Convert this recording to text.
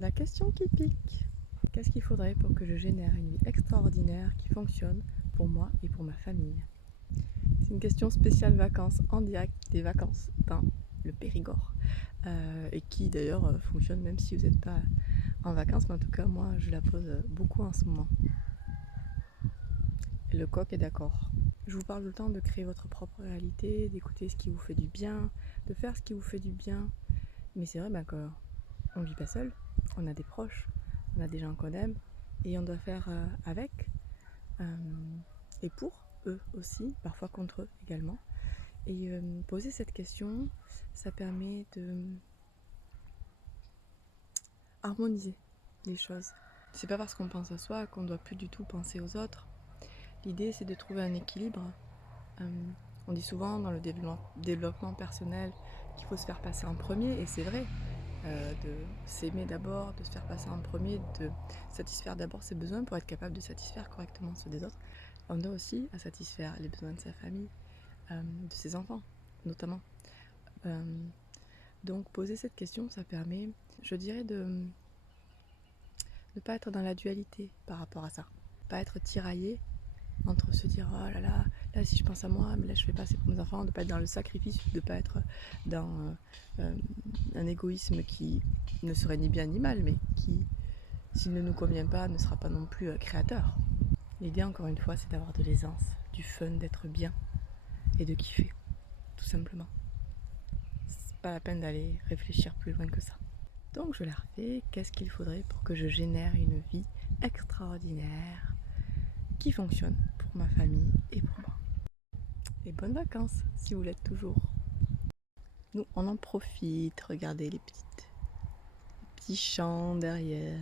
La question qui pique. Qu'est-ce qu'il faudrait pour que je génère une vie extraordinaire qui fonctionne pour moi et pour ma famille? C'est une question spéciale vacances, en direct des vacances dans le Périgord. Et qui d'ailleurs fonctionne même si vous n'êtes pas en vacances, mais en tout cas moi je la pose beaucoup en ce moment. Et le coq est d'accord. Je vous parle tout le temps de créer votre propre réalité, d'écouter ce qui vous fait du bien, de faire ce qui vous fait du bien. Mais c'est vrai qu'on ne vit pas seul, on a des proches, on a des gens qu'on aime et on doit faire avec et pour eux aussi, parfois contre eux également. Et poser cette question, ça permet de harmoniser les choses. C'est pas parce qu'on pense à soi qu'on doit plus du tout penser aux autres. L'idée c'est de trouver un équilibre. On dit souvent dans le développement personnel qu'il faut se faire passer en premier, et c'est vrai, de s'aimer d'abord, de se faire passer en premier, de satisfaire d'abord ses besoins pour être capable de satisfaire correctement ceux des autres. On doit aussi à satisfaire les besoins de sa famille, de ses enfants notamment. Donc poser cette question, ça permet, je dirais, de ne pas être dans la dualité par rapport à ça. Pas être tiraillé entre se dire oh là si je pense à moi, mais là je fais pas assez pour mes enfants, de pas être dans le sacrifice, de pas être dans un égoïsme qui ne serait ni bien ni mal, mais qui, s'il ne nous convient pas, ne sera pas non plus créateur. L'idée encore une fois, c'est d'avoir de l'aisance, du fun, d'être bien et de kiffer, tout simplement. C'est pas la peine d'aller réfléchir plus loin que ça. Donc je la refais, qu'est-ce qu'il faudrait pour que je génère une vie extraordinaire qui fonctionne pour ma famille et pour moi. Et bonnes vacances si vous l'êtes toujours. Nous on en profite, regardez les petits champs derrière.